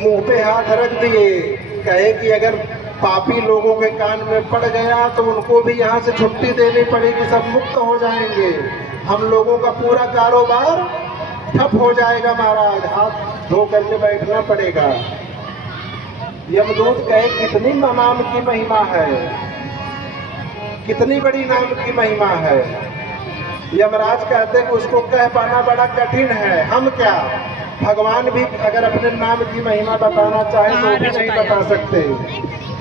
मुंह पे हाथ रख दिए, कहे कि अगर पापी लोगों के कान में पड़ गया तो उनको भी यहाँ से छुट्टी देनी पड़ेगी, सब मुक्त हो जाएंगे, हम लोगों का पूरा कारोबार ठप हो जाएगा महाराज, हाथ धो करके बैठना पड़ेगा। यमदूत कहे कितनी नाम की महिमा है, कितनी बड़ी नाम की महिमा है। यमराज कहते कि उसको कह पाना बड़ा कठिन है, हम क्या, भगवान भी अगर अपने नाम की महिमा बताना चाहे तो भी नहीं बता सकते।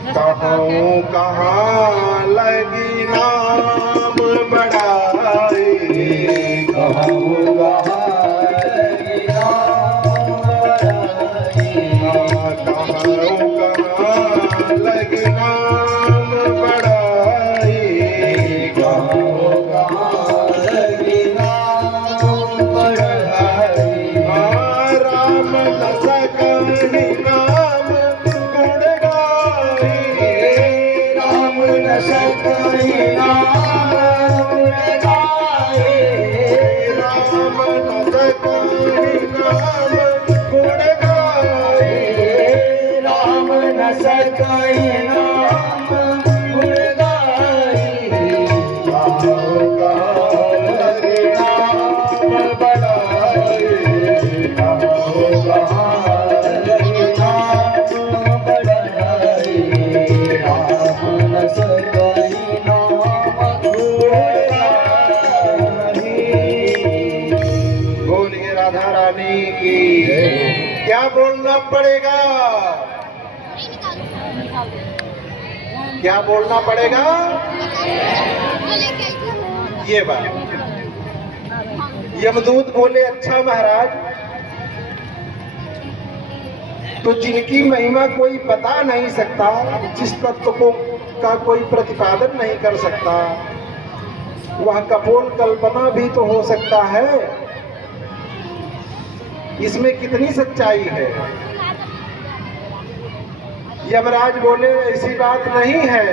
कहूँ कहाँ लगी नाम बढ़ाई, कहूँ क्या बोलना पड़ेगा, क्या बोलना पड़ेगा, ये बात। यमदूत बोले अच्छा महाराज, तो जिनकी महिमा कोई बता नहीं सकता, जिस तत्व को का कोई प्रतिपादन नहीं कर सकता, वह कपोल कल्पना भी तो हो सकता है, इसमें कितनी सच्चाई है। यमराज बोले ऐसी बात नहीं है,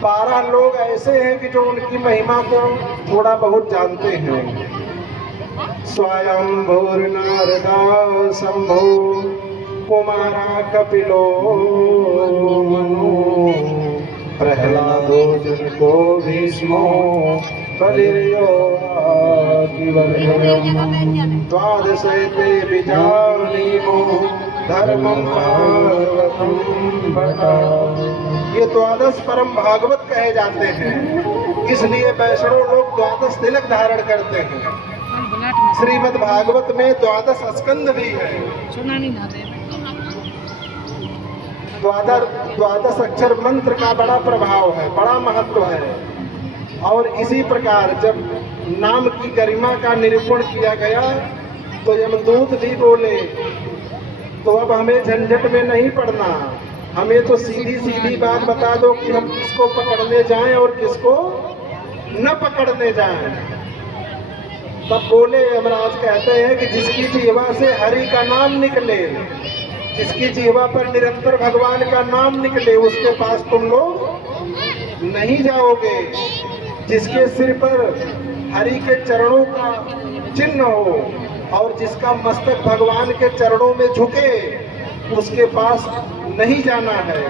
12 लोग ऐसे हैं कि जो उनकी महिमा को थोड़ा बहुत जानते हैं। स्वयं भूर नारदा शंभो कुमारा कपिलो मनो प्रहलादो जिनको भीष्मो बलिर्यो द्वादशैते विजानीमो धर्मं भागवतं बता। ये द्वादश परम भागवत कहे जाते हैं, इसलिए वैष्णव लोग द्वादश तिलक धारण करते हैं। श्रीमद् भागवत में द्वादश स्कंद भी है, द्वादश अक्षर मंत्र का बड़ा प्रभाव है, बड़ा महत्व है। और इसी प्रकार जब नाम की गरिमा का निरूपण किया गया तो यमदूत भी बोले तो अब हमें झंझट में नहीं पड़ना, हमें तो सीधी सीधी बात बता दो कि हम किसको पकड़ने जाएं और किसको न पकड़ने जाएं। तब बोले यमराज कहते हैं कि जिसकी जीवा से हरि का नाम निकले, जिसकी जीवा पर निरंतर भगवान का नाम निकले, उसके पास तुम लोग नहीं जाओगे। जिसके सिर पर हरि के चरणों का चिन्ह हो और जिसका मस्तक भगवान के चरणों में झुके, उसके पास नहीं जाना है।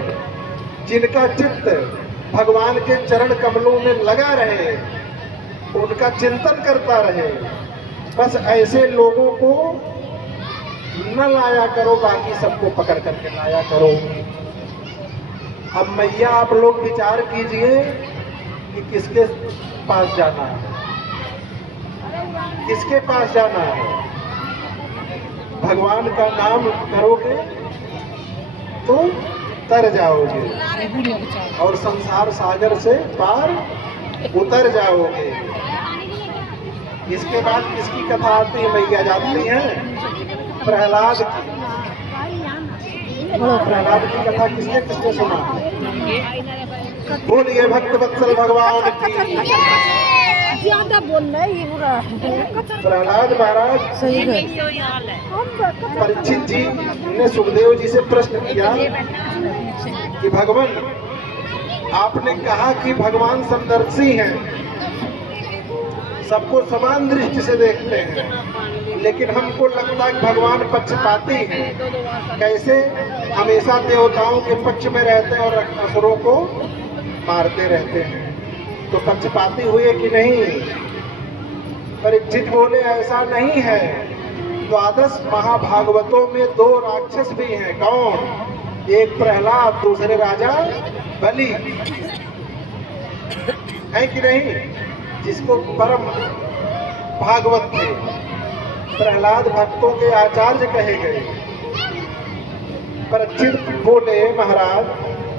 जिनका चित्त भगवान के चरण कमलों में लगा रहे, उनका चिंतन करता रहे, बस ऐसे लोगों को न लाया करो, बाकी सबको पकड़ करके लाया करो। अब मैया आप लोग विचार कीजिए कि किसके पास जाना है, किसके पास जाना है। भगवान का नाम करोगे तो तर जाओगे और संसार सागर से पार उतर जाओगे। इसके बाद किसकी कथा आती है मैया जानती हैं? प्रहलाद की। प्रहलाद की कथा किसने किसने सुना? बोलिए भक्त वत्सल भगवान की। ज्यादा बोल रहे प्रहलाद महाराज सही है। परीक्षित जी ने सुखदेव जी से प्रश्न किया कि भगवान आपने कहा कि भगवान समदर्शी हैं, सबको समान दृष्टि से देखते हैं, लेकिन हमको लगता है कि भगवान पक्षपाती हैं। कैसे? हमेशा देवताओं के पक्ष में रहते हैं और असुरों को मारते रहते हैं, तो पक्षपाती हुए कि नहीं? परीक्षित बोले ऐसा नहीं है। द्वादश महाभागवतों में 2 राक्षस भी हैं। कौन? एक प्रहलाद, दूसरे राजा बलि, है कि नहीं? जिसको परम भागवत थे। प्रहलाद भक्तों के आचार्य कहे गए। परीक्षित बोले महाराज,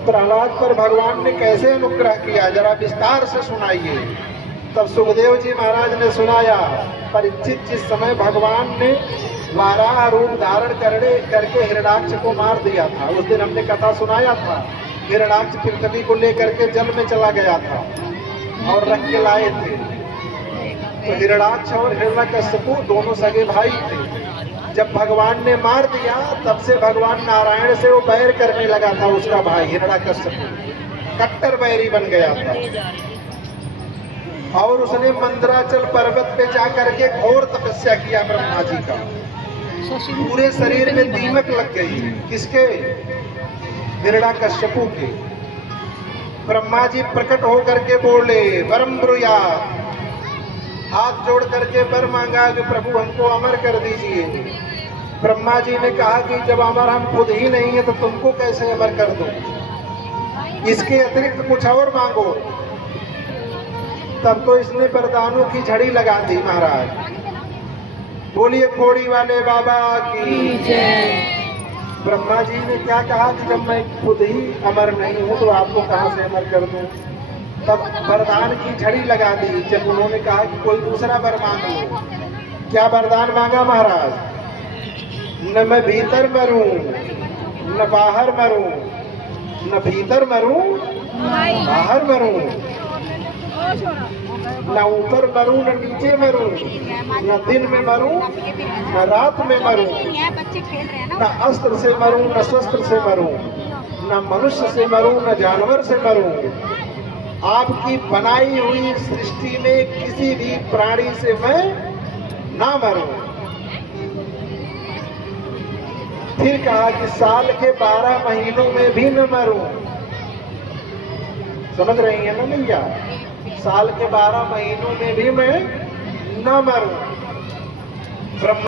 प्रहलाद पर भगवान ने कैसे अनुग्रह किया, जरा विस्तार से सुनाइए। तब सुखदेव जी महाराज ने सुनाया। परीक्षित, जिस समय भगवान ने वाराह रूप धारण करके हिरण्याक्ष को मार दिया था, उस दिन हमने कथा सुनाया था। हिरण्याक्ष पृथ्वी को लेकर के जल में चला गया था और रख के लाए थे। तो हिरण्याक्ष और हिरण्यकश्यपु दोनों सगे भाई थे। जब भगवान ने मार दिया, तब से भगवान नारायण से वो बैर करने लगा था। उसका भाई हिरण्याकश्यपु कट्टर बैरी बन गया था और उसने मंदराचल पर्वत पे जा करके घोर तपस्या किया ब्रह्मा जी का। पूरे शरीर में दीमक लग गई। किसके? हिरण्याकश्यपु के। ब्रह्मा जी प्रकट होकर के बोले, वरम ब्रूयात्। हाथ जोड़ करके वर मांगा कि प्रभु हमको अमर कर दीजिए। ब्रह्मा जी ने कहा कि जब अमर हम खुद ही नहीं है तो तुमको कैसे अमर कर दूं? इसके अतिरिक्त कुछ और मांगो। तब तो इसने वरदानों की झड़ी लगा दी। महाराज बोलिए खोड़ी वाले बाबा की जय। ब्रह्मा जी ने क्या कहा कि जब मैं खुद ही अमर नहीं हूं तो आपको कहां से अमर कर दूं? तब वरदान की झड़ी लगा दी। जब उन्होंने कहा कि कोई दूसरा वर मांग लो। क्या वरदान मांगा महाराज? न मैं भीतर मरूं, न बाहर मरूं, न भीतर मरूं, बाहर मरूं, न ऊपर मरूं, न नीचे मरूं, न दिन में मरूं, न रात में मरूं, न अस्त्र से मरूं, न शस्त्र से मरूं, न मनुष्य से मरूं, न जानवर से मरूं। आपकी बनाई हुई सृष्टि में किसी भी प्राणी से मैं ना मरूं। फिर कहा कि साल के 12 महीनों में भी न मरूं। समझ रही है ना भैया? साल के 12 महीनों में भी मैं न मरूं। ब्रह्मा